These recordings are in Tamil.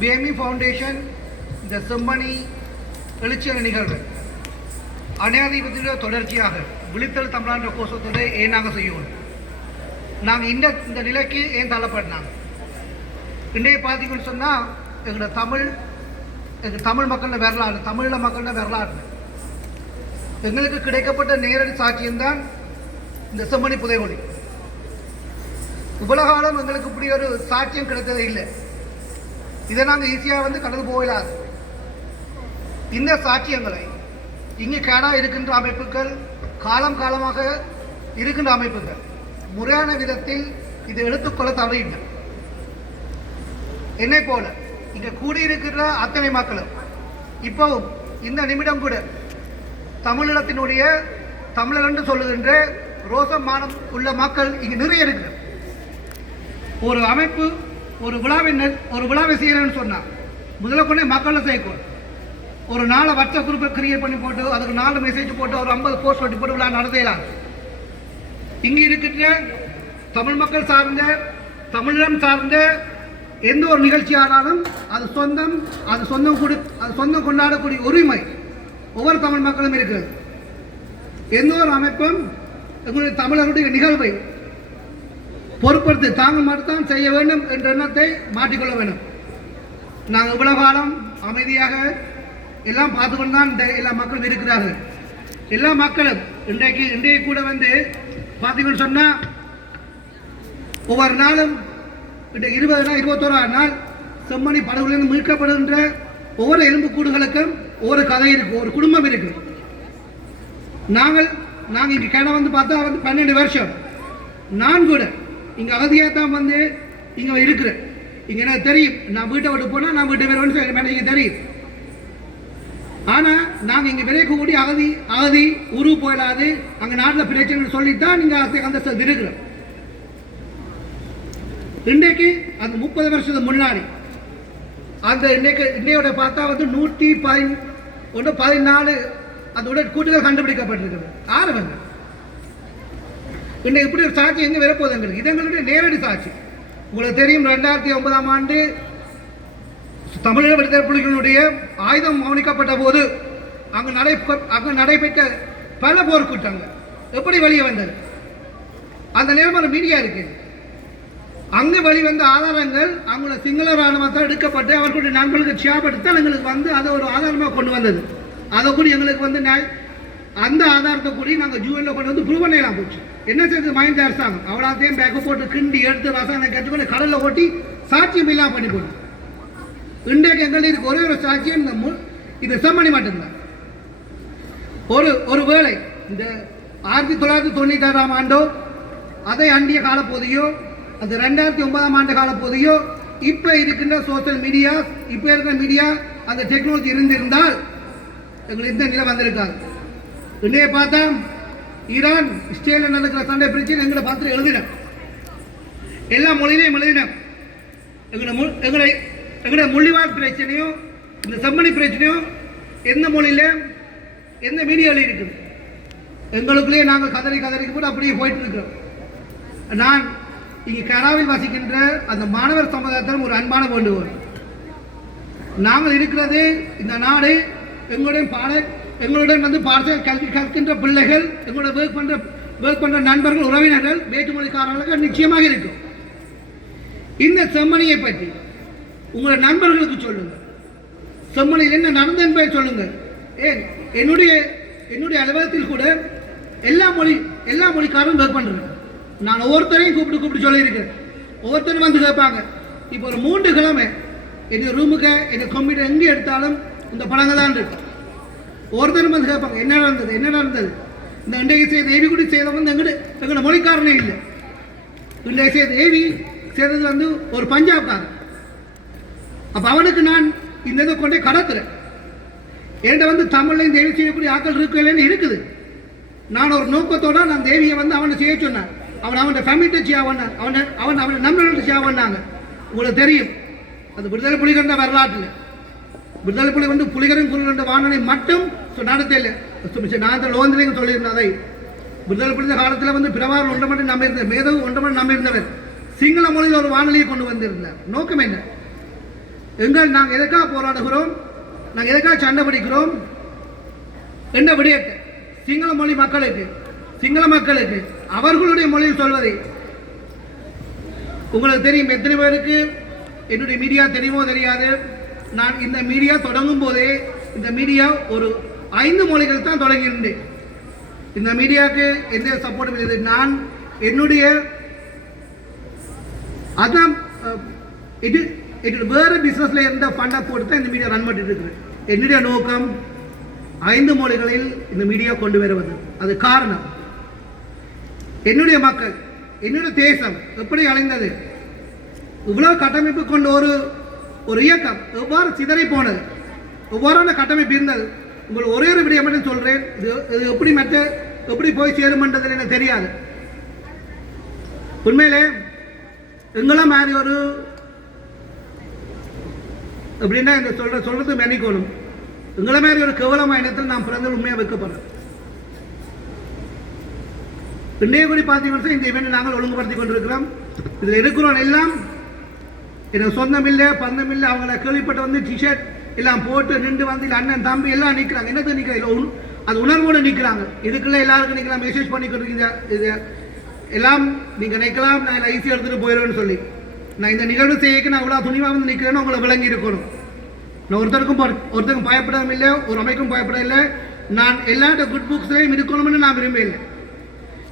பிஎம்இ ஃபவுண்டேஷன் இந்த செம்மணி எழுச்சியான நிகழ்வு. அநியாதிபத்தியோட தொடர்ச்சியாக விழித்தல் தமிழான்ற கோஷத்தை ஏன் நாங்கள் செய்யணும் நாங்கள் இந்த இந்த நிலைக்கு ஏன் தள்ளப்படினாங்க இன்றைய பார்த்தீங்கன்னு சொன்னால் எங்களோட தமிழ் எங்கள் தமிழ் மக்களோட வரலாறு தமிழில் மக்களோட வரலாறு. எங்களுக்கு கிடைக்கப்பட்ட நேரடி சாட்சியம்தான் இந்த செம்மணி புதைமொழி இவ்வளவு காலம் எங்களுக்கு இப்படி ஒரு சாட்சியம் கிடைத்ததே இல்லை. இதை நாங்கள் ஈஸியாக வந்து கடந்து போகலாது. இந்த சாட்சியங்களை இங்கே கேடா இருக்கின்ற அமைப்புகள் காலம் காலமாக இருக்கின்ற அமைப்புகள் முறையான விதத்தில் இதை எடுத்துக்கொள்ள தவறுகின்றன என்னை போல இங்கே கூடியிருக்கிற அத்தனை மக்களும் இப்போவும் இந்த நிமிடம் கூட தமிழினத்தினுடைய தமிழர் என்று சொல்லுகின்ற ரோசமானம் உள்ள மக்கள் இங்கே நிறைய இருக்கிறது ஒரு அமைப்பு ஒரு விழாவை ஒரு விழாவை செய்யறேன்னு சொன்னா முதல்ல கொண்டே மக்களை சேர்க்கும் ஒரு நாலு வாட்ஸ்அப் குரூப்பை கிரியேட் பண்ணி போட்டு அதுக்கு நாலு மெசேஜ் போட்டு ஒரு ஐம்பது போஸ்ட் ஒட்டி போட்டு விழா நடத்தலாம். இங்க இருக்கின்ற தமிழ் மக்கள் சார்ந்த தமிழம் சார்ந்த எந்த ஒரு நிகழ்ச்சி ஆனாலும் அது சொந்தம் அது சொந்தம் கொடு அது சொந்தம் கொண்டாடக்கூடிய உரிமை ஒவ்வொரு தமிழ் மக்களும் இருக்குது எந்த ஒரு அமைப்பும் எங்களுடைய தமிழருடைய நிகழ்வை பொறுப்படுத்தி தாங்கள் மட்டும்தான் செய்ய வேண்டும் என்ற எண்ணத்தை மாற்றிக்கொள்ள வேண்டும். நாங்கள் இவ்வளவு காலம் அமைதியாக எல்லாம் பார்த்துக்கொண்டு தான் இந்த எல்லா மக்களும் இருக்கிறார்கள். எல்லா மக்களும் இன்றைக்கு இன்றைக்கு கூட வந்து பார்த்தீங்கன்னு சொன்னால் ஒவ்வொரு நாளும் இன்றைக்கு இருபது நாள் இருபத்தோராம் நாள் செம்மணி படகுலேருந்து மீட்கப்படுகின்ற ஒவ்வொரு எலும்பு கூடுகளுக்கும் ஒவ்வொரு கதை இருக்குது ஒரு குடும்பம் இருக்கு. நாங்கள் நாங்கள் இங்கே கிண வந்து பார்த்தா வந்து பன்னெண்டு வருஷம். நான் கூட இங்கே அகதியாக தான் வந்து இங்கே இருக்கிறேன். இங்கே எனக்கு தெரியும். நான் வீட்டை விட்டு போனால் நான் வீட்டு வருவேன்னு சொல்லி எனக்கு தெரியும். ஆனால் நாங்கள் இங்கே விலைக்கு கூடி அகதி அகதி உரு போயிடாது. அங்கே நாட்டில் பிரச்சனை சொல்லித்தான் நீங்கள் அந்த அந்த இருக்கிறோம். இன்றைக்கு அந்த முப்பது வருஷத்துக்கு முன்னாடி. அந்த இன்னைக்கு இன்னையோட பார்த்தா வந்து நூற்றி பதி ஒன்று பதினாலு அந்த உடல் கூட்டுகள் கண்டுபிடிக்கப்பட்டிருக்கிறது ஆரம்பங்கள் இன்னைக்கு இப்படி ஒரு சாட்சி எங்கே வரப்போகுது எங்களுக்கு இது எங்களுடைய நேரடி சாட்சி. உங்களுக்கு தெரியும் ரெண்டாயிரத்தி ஒன்பதாம் ஆண்டு தமிழக விடுதலை புலிகளுடைய ஆயுதம் கவனிக்கப்பட்ட போது அங்கு நடை அங்கு நடைபெற்ற பல போர்க்குற்றங்கள் எப்படி வெளியே வந்தது? அந்த நேரம் மீடியா இருக்கு. அங்கு வெளிவந்த ஆதாரங்கள் அவங்களோட சிங்கள ராணுவத்தால் எடுக்கப்பட்டு அவர்களுடைய நண்பர்களுக்கு சியாபடுத்தால் தான் எங்களுக்கு வந்து அதை ஒரு ஆதாரமாக கொண்டு வந்தது. அதை கூட எங்களுக்கு வந்து அந்த ஆதாரத்தை கூட நாங்கள் ஜூவலில் கொண்டு வந்து ப்ரூவ் பண்ணலாம் போச்சு. என்ன செய்து மஹிந்த அரசாங்கம்? அவ்வளோத்தையும் பேக்க போட்டு கிண்டி எடுத்து ரசாயனம் கற்றுக்கொண்டு கடலில் ஓட்டி சாட்சியம் இல்லாமல் பண்ணி போட்டு இன்றைக்கு எங்களுக்கு ஒரே ஒரு சாட்சியம் இந்த மு- இது செம்மணி மட்டும்தான். ஒரு ஒரு வேளை இந்த ஆயிரத்தி தொள்ளாயிரத்தி தொண்ணூற்றி ஆறாம் ஆண்டோ அதை அண்டிய காலப்பகுதியோ அந்த ரெண்டாயிரத்தி ஒன்பதாம் ஆண்டு காலப்பகுதியோ இப்போ இருக்கின்ற சோஷியல் மீடியா இப்போ இருக்கிற மீடியா அந்த டெக்னாலஜி இருந்திருந்தால் எங்களுக்கு இந்த நிலை வந்திருக்காது. இன்னைய பார்த்தா ஈரான் இஸ்ரேலில் நடக்கிற சண்டை பிரச்சனை எங்களை பார்த்து எழுதினேன் எல்லா மொழியிலையும் எழுதினேன் எங்களை மு எங்களை எங்களோட மொழிவாய் பிரச்சனையும் இந்த செம்மணி பிரச்சனையும் எந்த மொழியில எந்த மீடியாவில் இருக்குது? எங்களுக்குள்ளேயே நாங்கள் கதறி கதறி கூட அப்படியே போயிட்டு இருக்கிறோம். நான் இங்கே கனாவில் வசிக்கின்ற அந்த மாணவர் சமுதாயத்திலும் ஒரு அன்பான வேண்டுகோள். நாங்கள் இருக்கிறது இந்த நாடு எங்களுடைய பாட எங்களுடன் வந்து பார்த்து கல்வி கற்கின்ற பிள்ளைகள் எங்களோட ஒர்க் பண்ணுற ஒர்க் பண்ணுற நண்பர்கள் உறவினர்கள் வேற்றுமொழிக்காரர்களுக்கு நிச்சயமாக இருக்கும். இந்த செம்மணியை பற்றி உங்களோட நண்பர்களுக்கு சொல்லுங்க. செம்மணியில் என்ன நடந்தது என்பதை சொல்லுங்க. ஏன்? என்னுடைய என்னுடைய அலுவலகத்தில் கூட எல்லா மொழி எல்லா மொழிக்காரரும் ஒர்க் பண்ணுறேன் நான் ஒவ்வொருத்தரையும் கூப்பிட்டு கூப்பிட்டு சொல்லியிருக்கிறேன். ஒவ்வொருத்தரும் வந்து கேட்பாங்க. இப்போ ஒரு மூன்று கிழமை என்னுடைய ரூமுக்கு என்னுடைய கம்ப்யூட்டர் எங்கே எடுத்தாலும் இந்த படங்கள் தான் இருக்கும் ஒவ்வொருத்தரும் வந்து கேட்பாங்க என்ன நடந்தது? என்ன நடந்தது? இந்த இன்றைக்கு செய்த ஏவி குடி செய்தவங்க வந்து எங்கிட்ட எங்கட மொழிக்காரனே இல்லை. இன்றைய செய்த ஏவி செய்தது வந்து ஒரு பஞ்சாப்காரன். அப்போ அவனுக்கு நான் இந்த இதை கொண்டே கடத்துறேன். என்கிட்ட வந்து தமிழில் இந்த தேவி செய்யக்கூடிய ஆக்கள் இருக்கலன்னு இருக்குது. நான் ஒரு நோக்கத்தோட நான் தேவியை வந்து அவனை செய்ய சொன்னேன் அவன் அவன் ஃபேமிலிட்ட செய்யவன் அவனை அவன் அவனை நண்பர்கள்ட்ட செய்யவன்னாங்க உங்களுக்கு தெரியும். அது விடுதலை புலிகண்ட வரலாற்றில். விடுதலை புலி வந்து புலிகரின் குரல் வானனை மட்டும் சொ- நடத்தல நான் இந்த லோந்திலையும் சொல்லியிருந்தேன் அதை. விடுதலை புலிந்த காலத்தில் வந்து பிரபாகர் ஒன்றை மட்டும் நம்பியிருந்த மேதவு ஒன்றை மட்டும் நம்பியிருந்தவர். சிங்கள மொழியில் ஒரு வானொலியை கொண்டு வந்திருந்தார். நோக்கம் என்ன? எங்கள் நாங்கள் எதுக்காக போராடுகிறோம்? நாங்கள் எதுக்காக சண்டை பிடிக்கிறோம்? என்ன விடயத்தை? சிங்கள மொழி மக்களுக்கு சிங்கள மக்களுக்கு அவர்களுடைய மொழியில் சொல்வதை. உங்களுக்கு தெரியும் எத்தனை பேருக்கு? என்னுடைய மீடியா தெரியுமோ தெரியாது. நான் இந்த மீடியா தொடங்கும் போதே இந்த மீடியா ஒரு ஐந்து மொழிகள் தான் தொடங்கியிருந்தேன் இந்த மீடியாவுக்கு எந்த சப்போர்ட்டும் இல்லை. நான் என்னுடைய அதான் இது இது வேறு பிஸ்னஸில் இருந்த ஃபண்டை போட்டு தான் இந்த மீடியா ரன் பண்ணிட்டு இருக்கிறேன் என்னுடைய நோக்கம் ஐந்து மொழிகளில் இந்த மீடியா கொண்டு வருவது. அது காரணம். என்னுடைய மக்கள் என்னுடைய தேசம் எப்படி அலைந்தது இவ்வளோ கட்டமைப்பு கொண்ட ஒரு ஒரு இயக்கம் எவ்வாறு சிதறி போனது? எவ்வாறான கட்டமைப்பு இருந்தது? உங்கள் ஒரே ஒரு விடயம் மட்டும் சொல்றேன். இது இது எப்படி மற்ற எப்படி போய் சேருமன்றது எனக்கு தெரியாது. உண்மையிலே எங்களை மாதிரி ஒரு அப்படின்னா இந்த சொல்ற சொல்றது மெனிக்கோணும் எங்களை மாதிரி ஒரு கேவலமான இனத்தில் நான் பிறந்த உண்மையாக வைக்கப்படுறேன் இன்றைய கூடி பார்த்தீங்கன்னா இந்த இவெண்ட் நாங்கள் ஒழுங்குபடுத்தி கொண்டிருக்கிறோம். இதில் இருக்கிறோம் எல்லாம் எனக்கு சொந்தமில்லை பந்தமில்லை பந்தம் அவங்கள கேள்விப்பட்டு வந்து டிஷர்ட் எல்லாம் போட்டு நின்று வந்து இல்லை அண்ணன் தம்பி எல்லாம் நிற்கிறாங்க என்னது நிற்க இல்லை அது உணர்வோடு நிற்கிறாங்க இதுக்குள்ளே எல்லாருக்கும் நிற்கலாம் மெசேஜ் பண்ணிக்கிட்டு இருக்கீங்க இது எல்லாம் நீங்கள் நிற்கலாம் நான் ஐசி ஈஸியாக எடுத்துகிட்டு போயிடுவேன்னு சொல்லி. நான் இந்த நிகழ்வு செய்யக்கு நான் இவ்வளோ துணிவாக வந்து நிற்கிறேன்னு உங்களை விளங்கி இருக்கணும். நான் ஒருத்தருக்கும் ஒருத்தருக்கும் பயப்படவும் இல்லை ஒரு அமைக்கும் பயப்பட இல்லை. நான் எல்லா குட் புக்ஸ்லையும் இருக்கணும்னு நான் விரும்பல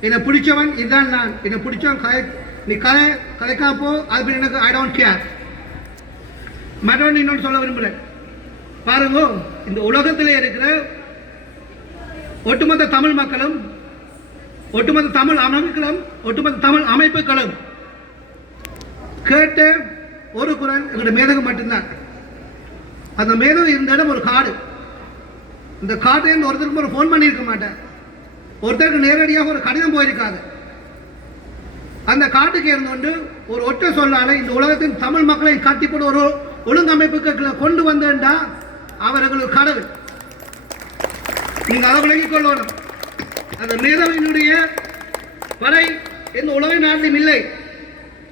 என்னை பிடிச்சவன் இதுதான் நான். என்னை பிடிச்சவன் கலை நீ கலை கலைக்காப்போ அது எனக்கு ஐ டோன்ட் கேர் மற்றவன் இன்னொன்று சொல்ல விரும்புகிறேன் பாருங்க இந்த உலகத்தில் இருக்கிற ஒட்டுமொத்த தமிழ் மக்களும் ஒட்டுமொத்த தமிழ் அமைப்புகளும் ஒட்டுமொத்த தமிழ் அமைப்புகளும் கேட்ட ஒரு குரல் எங்களுடைய மேதகம் மட்டும்தான். அந்த மேதகம் இருந்த இடம் ஒரு காடு. இந்த காட்டிலேருந்து ஒருத்தருக்கு ஒரு ஃபோன் பண்ணியிருக்க மாட்டேன். ஒருத்தருக்கு நேரடியாக ஒரு கடிதம் போயிருக்காது அந்த காட்டுக்கு இருந்தோண்டு ஒரு ஒற்றை சொல்லால இந்த உலகத்தின் தமிழ் மக்களை காட்டி ஒரு ஒழுங்கமைப்புக்கு கொண்டு வந்தேன்டா அவர்களுக்கு கடவுள். நீங்க அதை விளங்கிக் கொள்ளணும். அந்த மேதவினுடைய படை எந்த உலக நாட்டிலும் இல்லை.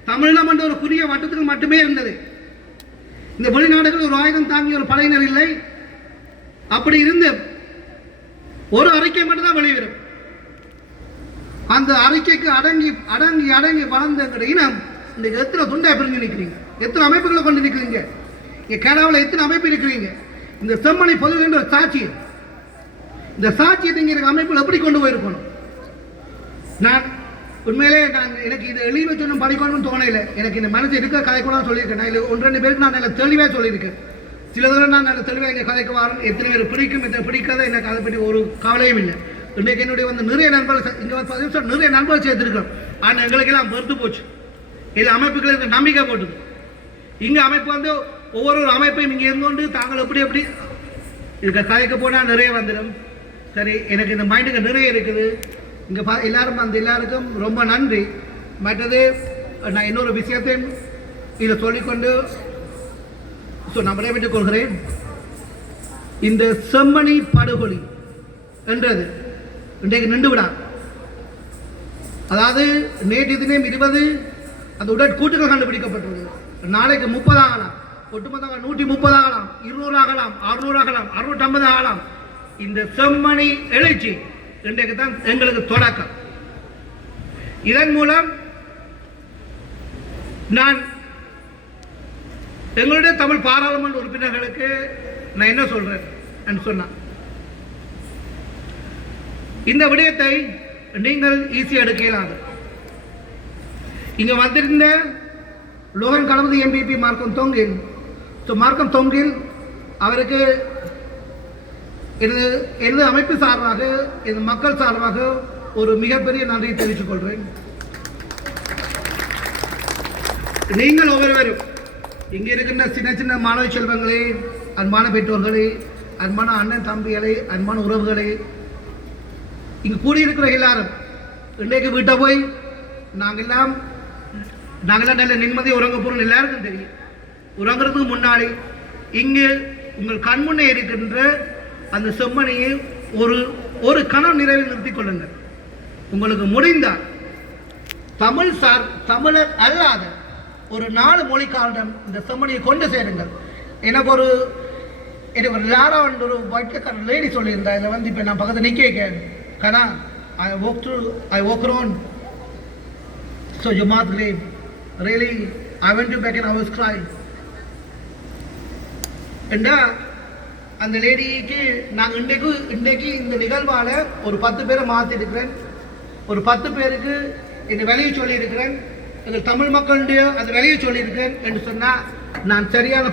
தமிழகம் என்ற ஒரு புதிய வட்டத்துக்கு மட்டுமே இருந்தது. இந்த வெளிநாடுகள் ஒரு ஆயுதம் தாங்கிய ஒரு படையினர் இல்லை. அப்படி இருந்து ஒரு அறிக்கை மட்டும்தான் வெளிவரும். அந்த அறிக்கைக்கு அடங்கி அடங்கி அடங்கி வளர்ந்த எங்களுடைய இனம் இன்னைக்கு எத்தனை துண்டா பிரிஞ்சு நிற்கிறீங்க? எத்தனை அமைப்புகளை கொண்டு நிற்கிறீங்க? இங்க கேடாவில் எத்தனை அமைப்பு இருக்கிறீங்க? இந்த செம்மணி பொதுவில் என்ற ஒரு சாட்சியம் இந்த சாட்சியத்தை இங்க எனக்கு அமைப்பில் எப்படி கொண்டு போயிருக்கணும்? நான் உண்மையிலே நான் எனக்கு இதை எழுதி வச்சோன்னு படிக்கணும்னு தோணையில எனக்கு இந்த மனசு இருக்க கதைக்கூடாது சொல்லியிருக்கேன். நான் இல்லை ஒன்று ரெண்டு பேருக்கு நான் நல்ல தெளிவாக சொல்லியிருக்கேன். சில தடவை நான் நல்ல தெளிவாக இங்கே கதைக்கு வரேன் எத்தனை பேர் பிடிக்கும் எத்தனை பிடிக்காத எனக்கு அதை பற்றி ஒரு கவலையும் இல்லை. இன்றைக்கு என்னுடைய வந்து நிறைய நண்பர்கள் இங்கே வந்து பத்து நிமிஷம் நிறைய நண்பர்கள் சேர்த்துருக்கோம் ஆனால் எங்களுக்கெல்லாம் வெறுத்து போச்சு. இது அமைப்புகளுக்கு நம்பிக்கை போட்டுது. இங்கே அமைப்பு வந்து ஒவ்வொரு ஒரு அமைப்பையும் இங்கே இருந்தோண்டு தாங்கள் எப்படி எப்படி இதுக்கு கதைக்கு போனால் நிறைய வந்துடும். சரி எனக்கு இந்த மைண்டுக்கு நிறைய இருக்குது. இங்கே பா எல்லாரும் அந்த எல்லாருக்கும் ரொம்ப நன்றி. மற்றது நான் இன்னொரு விஷயத்தையும் இதை சொல்லிக்கொண்டு ஸோ நான் விடைபெற்றுக் கொள்கிறேன். இந்த செம்மணி படுகொலி என்றது இன்றைக்கு நின்று விடா. அதாவது நேற்று தினம் இருபது அந்த உடற்கூட்டுகள் கண்டுபிடிக்கப்பட்டது நாளைக்கு முப்பதாம் ஆகலாம் ஒட்டுமொத்தமாக நூற்றி முப்பது ஆகலாம் இருநூறு ஆகலாம் அறுநூறு ஆகலாம் அறுநூற்றம்பது ஆகலாம். இந்த செம்மணி எழுச்சி இன்றைக்கு தான் எங்களுக்கு தொடக்கம். இதன் மூலம் நான் எங்களுடைய தமிழ் பாராளுமன்ற உறுப்பினர்களுக்கு நான் என்ன சொல்றேன் என்று சொன்னான் இந்த விடயத்தை நீங்கள் ஈஸியாக எடுக்க இயலாது இங்க வந்திருந்த லோகன் கலந்து எம்பிபி மார்க்கம் தொங்கின் மார்க்கம் தொங்கில் அவருக்கு எனது எனது அமைப்பு சார்பாக எனது மக்கள் சார்பாக ஒரு மிகப்பெரிய நன்றியை தெரிவித்துக் கொள்கிறேன். நீங்கள் ஒவ்வொருவரும் இங்கே இருக்கின்ற சின்ன சின்ன மாணவ செல்வங்களே அன்பான பெற்றோர்களே அன்பான அண்ணன் தம்பிகளை அன்பான உறவுகளே இங்கு கூடியிருக்கிற எல்லாரும் இன்றைக்கு வீட்டை போய் நாங்கள் எல்லாம் நாங்கள்லாம் நல்ல நிம்மதி உறங்க போகிறோம் எல்லாருக்கும் தெரியும். உறங்குறதுக்கு முன்னாடி இங்கு உங்கள் கண்முன்னே இருக்கின்ற அந்த செம்மணியை ஒரு ஒரு கணம் நிறைவில் நிறுத்திக் கொள்ளுங்கள். உங்களுக்கு முடிந்தால் தமிழ் சார் தமிழர் அல்லாத ஒரு நாலு மொழிக்காரரிடம் இந்த செம்மணியை கொண்டு சேருங்கள். எனக்கு ஒரு எனக்கு ஒரு லாரா வந்து ஒரு வைக்கக்கார லேடி சொல்லியிருந்தா இதில் வந்து இப்போ நான் பக்கத்தில் நிற்க வைக்கேன் கனா I work through I walk so so your mouth great really I went to back and I ஏண்டா அந்த லேடிக்கு நான் இன்றைக்கு இன்றைக்கு இந்த நிகழ்வால் ஒரு பத்து பேரை மாற்றிருக்கிறேன் ஒரு பத்து பேருக்கு இந்த விலையை சொல்லியிருக்கிறேன். எங்கள் தமிழ் மக்களுடைய அந்த விலையை சொல்லியிருக்கிறேன் என்று சொன்னால் நான் சரியான